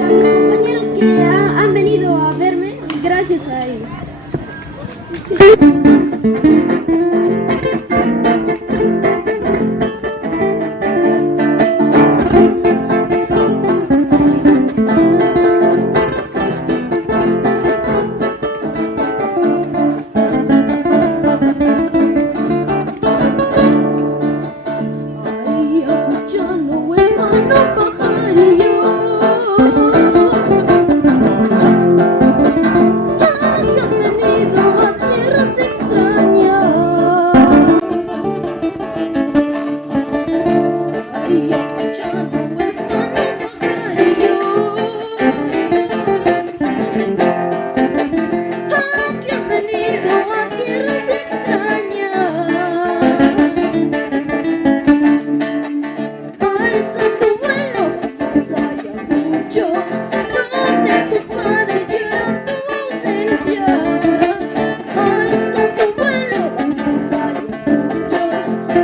compañeros que han venido a verme, gracias a ellos. Ay, escuchando hermano pajarillo, ay, has venido a tierras extrañas. Ay, escuchando hermano pajarillo, ay, que has venido a tierras extrañas. Alza tu vuelo, Ayacucho, donde tus padres lloran tu ausencia. Alza tu vuelo, Ayacucho,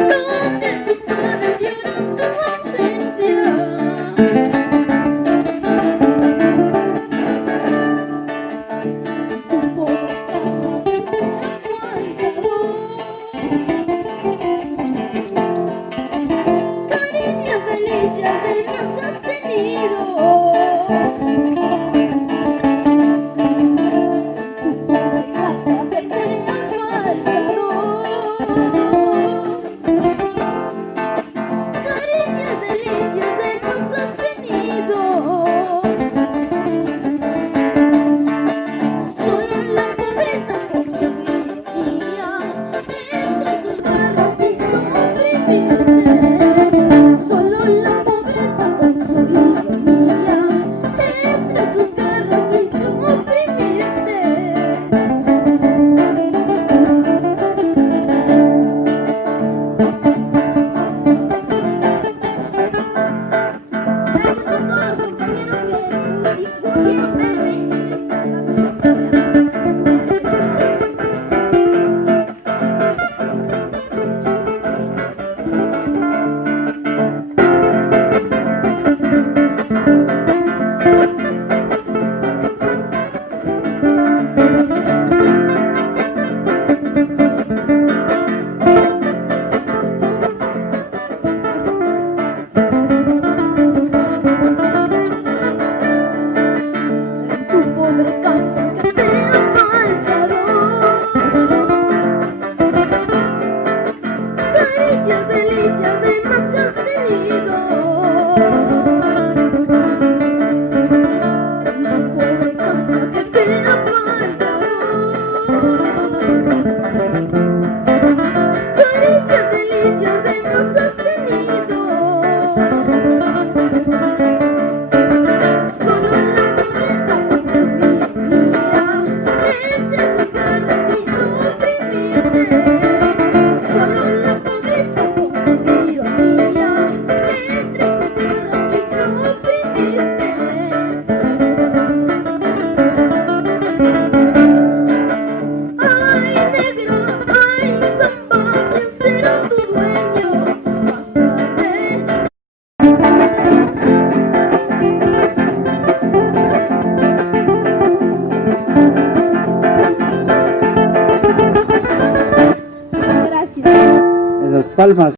donde tus padres lloran tu ausencia. Tu pobre casa, cual caricias delicias de más has tenido. Tu pobre casa pertenece al faltador. Caricias delicias de más has tenido. Solo la pobreza por su ironía entre sus garras hizo oprimirte. Solo la pobreza por su ironía entre sus garras hizo oprimirte. Gracias a todos.